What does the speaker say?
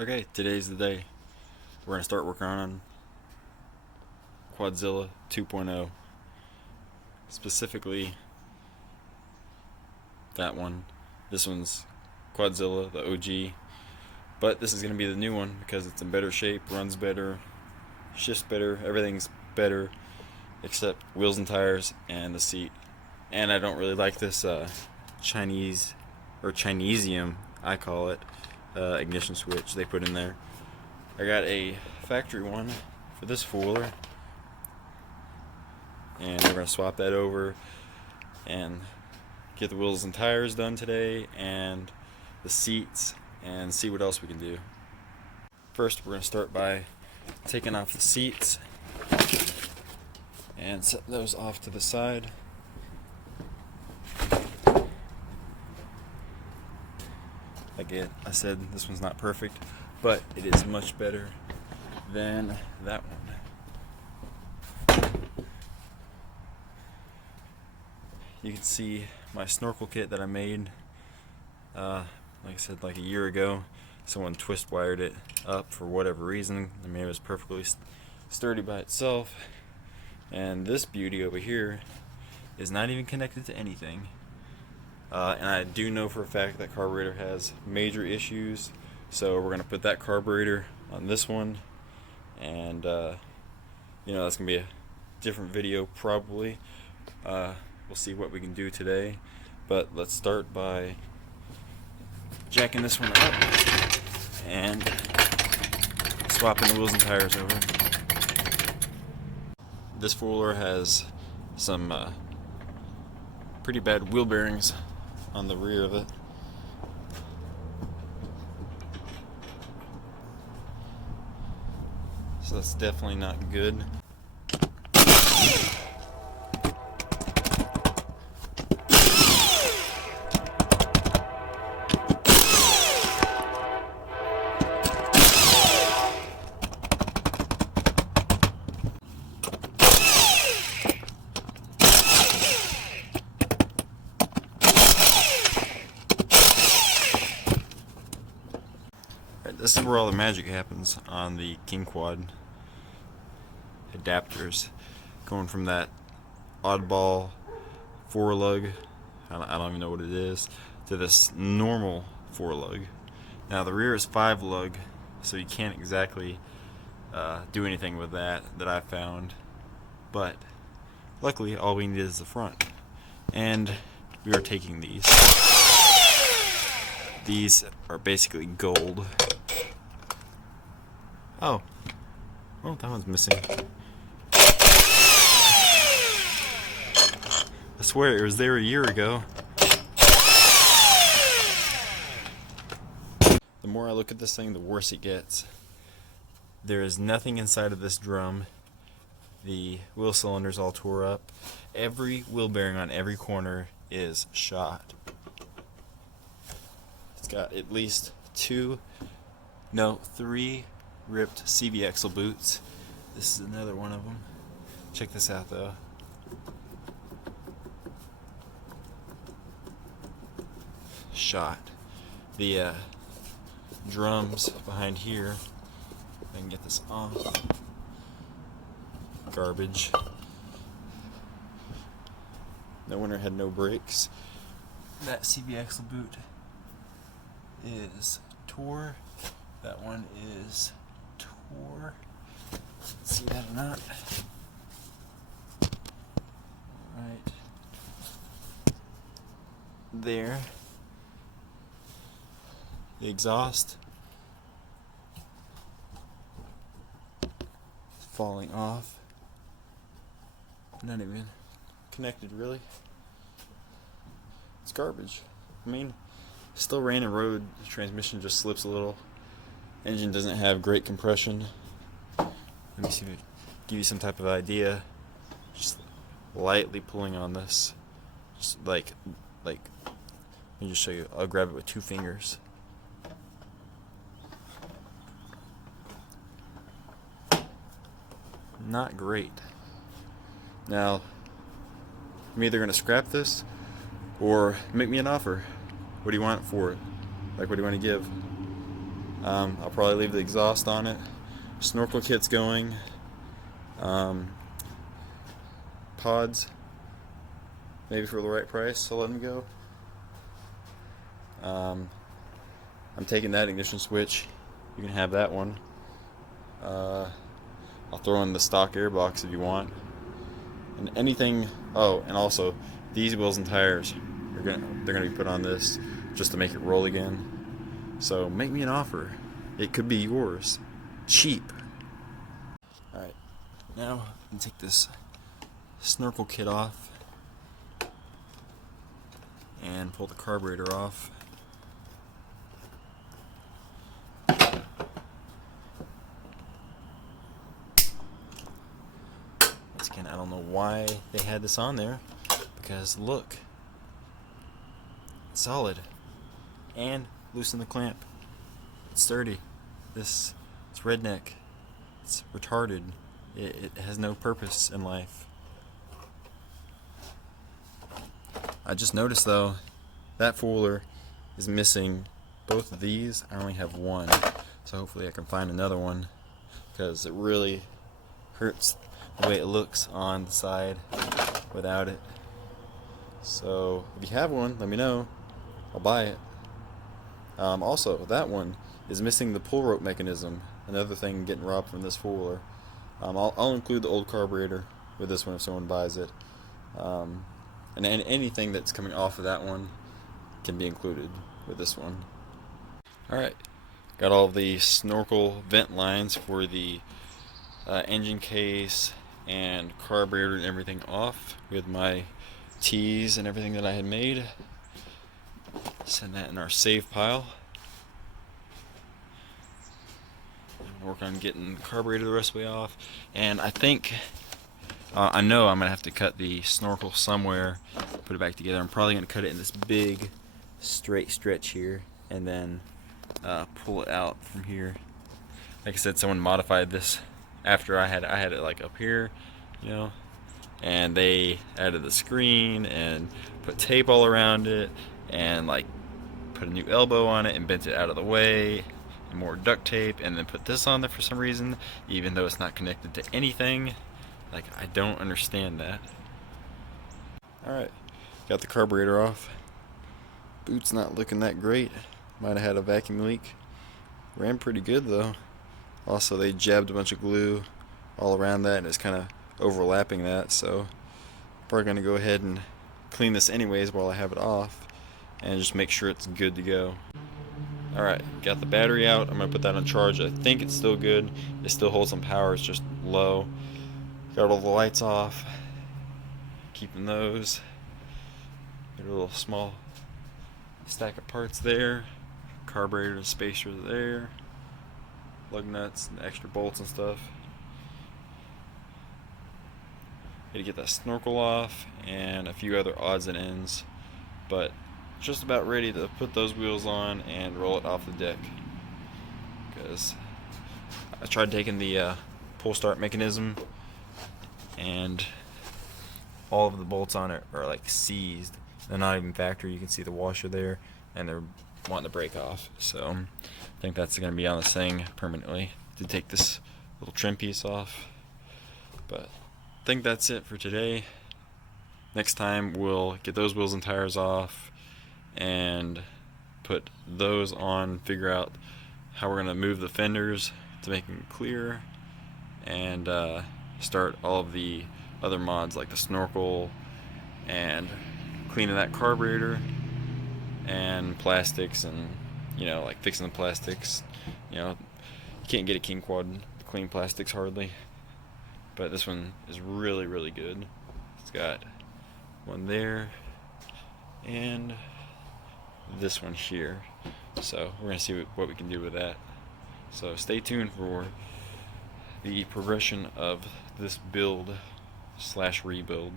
Okay, today's the day. We're going to start working on Quadzilla 2.0. Specifically, that one. This one's Quadzilla, the OG. But this is going to be the new one because it's in better shape, runs better, shifts better, everything's better except wheels and tires and the seat. And I don't really like this Chinese, or Chinesium, I call it, ignition switch they put in there. I got a factory one for this four-wheeler, and we're going to swap that over and get the wheels and tires done today and the seats and see what else we can do. First, we're going to start by taking off the seats and set those off to the side. Again, I said this one's not perfect, but it is much better than that one. You can see my snorkel kit that I made, like I said, like a year ago. Someone twist wired it up for whatever reason. I mean, it was perfectly sturdy by itself. And this beauty over here is not even connected to anything. And I do know for a fact that carburetor has major issues, so we're going to put that carburetor on this one, and that's going to be a different video probably. We'll see what we can do today, but let's start by jacking this one up and swapping the wheels and tires over. This four-wheeler has some pretty bad wheel bearings on the rear of it. So that's definitely not good. This is where all the magic happens on the King Quad adapters, going from that oddball 4-lug, I don't even know what it is, to this normal 4-lug. Now the rear is 5-lug, so you can't exactly do anything with that I found, but luckily all we need is the front, and we are taking these. These are basically gold. Oh, well, that one's missing. I swear it was there a year ago. The more I look at this thing, the worse it gets. There is nothing inside of this drum. The wheel cylinder's all tore up. Every wheel bearing on every corner is shot. It's got at least 3 ripped CV axle boots. This is another one of them. Check this out though. Shot. The drums behind here, if I can get this off. Garbage. No wonder it had no brakes. That CV axle boot is tore. That one is tore. See that or not? Right there. The exhaust is falling off. Not even connected, really. It's garbage. I mean, still rain and road. The transmission just slips a little. Engine doesn't have great compression. Let me see if it give you some type of idea. Just lightly pulling on this. Just like let me just show you. I'll grab it with 2 fingers. Not great. Now, I'm either gonna scrap this or make me an offer. What do you want for it? Like, what do you want to give? I'll probably leave the exhaust on it. Snorkel kit's going. Pods, maybe for the right price, I'll let them go. I'm taking that ignition switch. You can have that one. I'll throw in the stock airbox if you want. And anything. Oh, and also these wheels and tires they're gonna be put on this just to make it roll again. So make me an offer. It could be yours, cheap. All right, now I can take this snorkel kit off and pull the carburetor off. Once again, I don't know why they had this on there, because look, it's solid, and loosen the clamp. It's sturdy. It's redneck. It's retarded. It has no purpose in life. I just noticed though, that fooler is missing both of these. I only have one, so hopefully I can find another one, because it really hurts the way it looks on the side without it. So if you have one, let me know. I'll buy it. Also, that one is missing the pull rope mechanism. Another thing getting robbed from this fooler. I'll include the old carburetor with this one if someone buys it. And anything that's coming off of that one can be included with this one. Alright, got all the snorkel vent lines for the engine case and carburetor and everything off with my tees and everything that I had made. Send that in our save pile. Work on getting the carburetor the rest of the way off. And I think I know I'm gonna have to cut the snorkel somewhere, put it back together. I'm probably gonna cut it in this big straight stretch here, and then pull it out from here. Like I said, someone modified this after I had it like up here, you know, and they added the screen and put tape all around it and like put a new elbow on it and bent it out of the way and more duct tape, and then put this on there for some reason, even though it's not connected to anything. Like, I don't understand that. Alright, got the carburetor off. Boot's not looking that great. Might have had a vacuum leak. Ran pretty good though. Also, they jabbed a bunch of glue all around that and it's kind of overlapping that, so probably going to go ahead and clean this anyways while I have it off and just make sure it's good to go. Alright, got the battery out. I'm going to put that on charge. I think it's still good. It still holds some power, it's just low. Got all the lights off. Keeping those. Got a little small stack of parts there. Carburetor and spacer there. Lug nuts and extra bolts and stuff. Gotta get that snorkel off and a few other odds and ends. But just about ready to put those wheels on and roll it off the deck. Because I tried taking the pull start mechanism, and all of the bolts on it are like seized. They're not even factory. You can see the washer there, and they're wanting to break off. So I think that's going to be on this thing permanently, to take this little trim piece off. But I think that's it for today. Next time we'll get those wheels and tires off and put those on, figure out how we're going to move the fenders to make them clear, and start all of the other mods like the snorkel and cleaning that carburetor and plastics, and you know, like fixing the plastics. You know, you can't get a King Quad to clean plastics hardly, but this one is really, really good. It's got one there and this one here, so we're gonna see what we can do with that. So stay tuned for the progression of this build / rebuild.